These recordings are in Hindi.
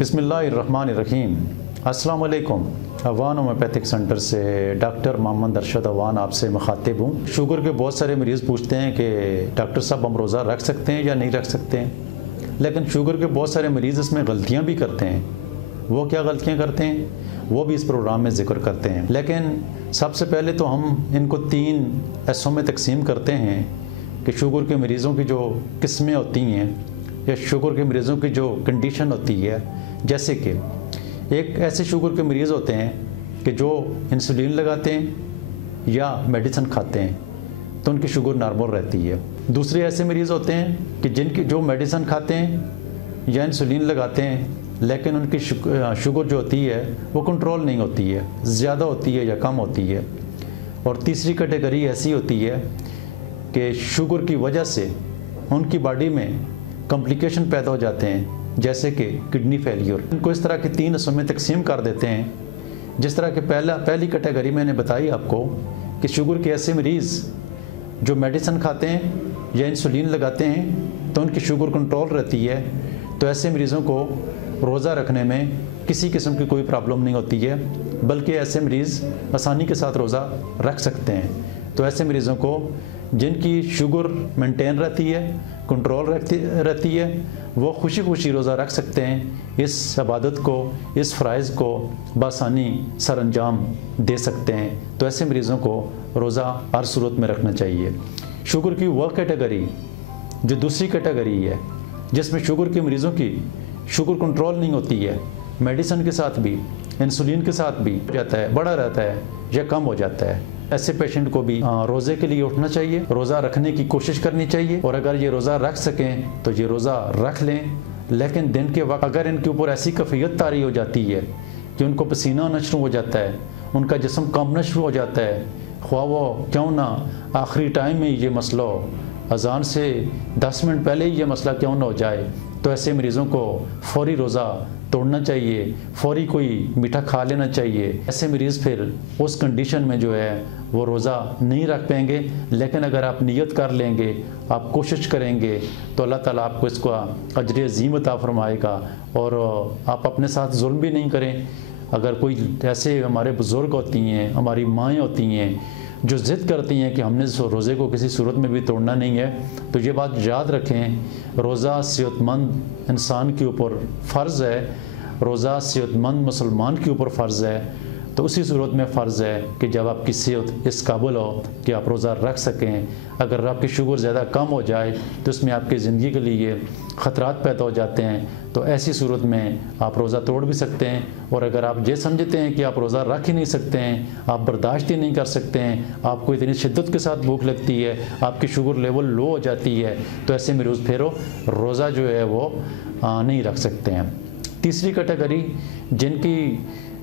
बिस्मिल्लाहिर्रहमानिर्रहीम। अस्सलाम वालेकुम। अवान होम्योपैथिक सेंटर से डॉक्टर मोहम्मद अरशद अवान आपसे मुखातिब हूँ। शुगर के बहुत सारे मरीज़ पूछते हैं कि डॉक्टर साहब हम रोज़ा रख सकते हैं या नहीं रख सकते हैं, लेकिन शुगर के बहुत सारे मरीज़ इसमें गलतियाँ भी करते हैं। वो क्या गलतियाँ करते हैं वो भी इस प्रोग्राम में ज़िक्र करते हैं। लेकिन सबसे पहले तो हम इनको 3 हिस्सों में तकसीम करते हैं कि शुगर के मरीज़ों की जो किस्में होती हैं या शुगर के मरीज़ों की जो कंडीशन होती है। जैसे कि एक ऐसे शुगर के मरीज़ होते हैं कि जो इंसुलिन लगाते हैं या मेडिसिन खाते हैं तो उनकी शुगर नॉर्मल रहती है। दूसरे ऐसे मरीज़ होते हैं कि जिनकी जो मेडिसिन खाते हैं या इंसुलिन लगाते हैं लेकिन उनकी शुगर जो होती है वो कंट्रोल नहीं होती है, ज़्यादा होती है या कम होती है। और तीसरी कैटेगरी ऐसी होती है कि शुगर की वजह से उनकी बॉडी में कॉम्प्लिकेशन पैदा हो जाते हैं, जैसे कि किडनी फेलियर। इनको इस तरह के 3 हिस्सों में तकसीम कर देते हैं। जिस तरह के पहली कैटेगरी मैंने बताई आपको कि शुगर के ऐसे मरीज़ जो मेडिसिन खाते हैं या इंसुलिन लगाते हैं तो उनकी शुगर कंट्रोल रहती है, तो ऐसे मरीज़ों को रोज़ा रखने में किसी किस्म की कोई प्रॉब्लम नहीं होती है, बल्कि ऐसे मरीज़ आसानी के साथ रोज़ा रख सकते हैं। तो ऐसे मरीज़ों को जिनकी शुगर मेंटेन रहती है, कंट्रोल रहती है, वो खुशी खुशी रोज़ा रख सकते हैं। इस इबादत को, इस फ़राइज़ को बआसानी सर अंजाम दे सकते हैं। तो ऐसे मरीज़ों को रोज़ा हर सूरत में रखना चाहिए। शुगर की वह कैटेगरी जो दूसरी कैटेगरी है जिसमें शुगर के मरीज़ों की शुगर कंट्रोल नहीं होती है, मेडिसिन के साथ भी, इंसुलिन के साथ भी हो जाता है, बढ़ा रहता है या कम हो जाता है, ऐसे पेशेंट को भी रोज़े के लिए उठना चाहिए, रोज़ा रखने की कोशिश करनी चाहिए। और अगर ये रोज़ा रख सकें तो ये रोज़ा रख लें। लेकिन दिन के वक्त अगर इनके ऊपर ऐसी कैफियत तारी हो जाती है कि उनको पसीना आना शुरू हो जाता है, उनका जिस्म कांपना शुरू हो जाता है, ख्वाह वो क्यों ना आखिरी टाइम में ये मसला हो, अजान से 10 मिनट पहले ही ये मसला क्यों ना हो जाए, तो ऐसे मरीज़ों को फ़ौरी रोज़ा तोड़ना चाहिए, फ़ौरी कोई मीठा खा लेना चाहिए। ऐसे मरीज़ फिर उस कंडीशन में जो है वो रोज़ा नहीं रख पाएंगे। लेकिन अगर आप नियत कर लेंगे, आप कोशिश करेंगे, तो अल्लाह ताला आपको इसका अजर अज़ीम अता फरमाएगा और आप अपने साथ जुल्म भी नहीं करें। अगर कोई ऐसे हमारे बुज़ुर्ग होती हैं, हमारी माएँ होती हैं जो ज़िद करती हैं कि हमने रोज़े को किसी सूरत में भी तोड़ना नहीं है, तो ये बात याद रखें, रोज़ा सेहतमंद इंसान के ऊपर फ़र्ज़ है, रोज़ा सेहतमंद मुसलमान के ऊपर फ़र्ज़ है। तो उसी सूरत में फ़र्ज़ है कि जब आपकी सेहत इस काबिल हो कि आप रोज़ा रख सकें। अगर आपकी शुगर ज़्यादा कम हो जाए तो उसमें आपकी ज़िंदगी के लिए ख़तरात पैदा हो जाते हैं, तो ऐसी सूरत में आप रोज़ा तोड़ भी सकते हैं। और अगर आप ये समझते हैं कि आप रोज़ा रख ही नहीं सकते हैं, आप बर्दाश्त ही नहीं कर सकते हैं, आपको इतनी शिद्दत के साथ भूख लगती है, आपकी शुगर लेवल लो हो जाती है, तो ऐसे में रोज़ा जो है वो नहीं रख सकते हैं। तीसरी कैटेगरी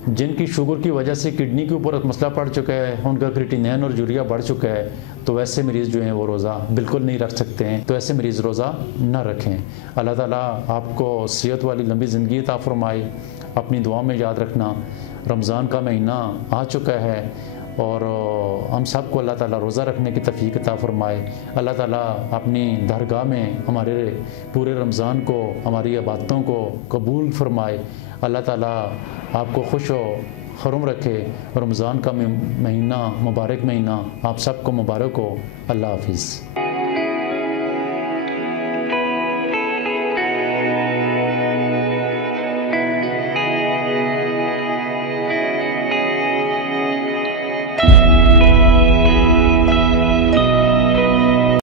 जिनकी शुगर की वजह से किडनी के ऊपर मसला पड़ चुका है, उनका क्रिएटिनिन और यूरिया बढ़ चुका है, तो ऐसे मरीज़ जो हैं वो रोज़ा बिल्कुल नहीं रख सकते हैं। तो ऐसे मरीज़ रोज़ा ना रखें। अल्लाह ताला आपको सेहत वाली लंबी ज़िंदगी अता फरमाए। अपनी दुआ में याद रखना, रमज़ान का महीना आ चुका है और हम सब को अल्लाह ताला रोज़ा रखने की तौफीक अता फरमाए। अल्लाह ताला अपनी दरगाह में हमारे पूरे रमज़ान को, हमारी इबादतों को कबूल फरमाए। अल्लाह ताला आपको खुश हो खरुम रखे। रमज़ान का महीना, मुबारक महीना आप सबको मुबारक हो। अल्लाह हाफिज़।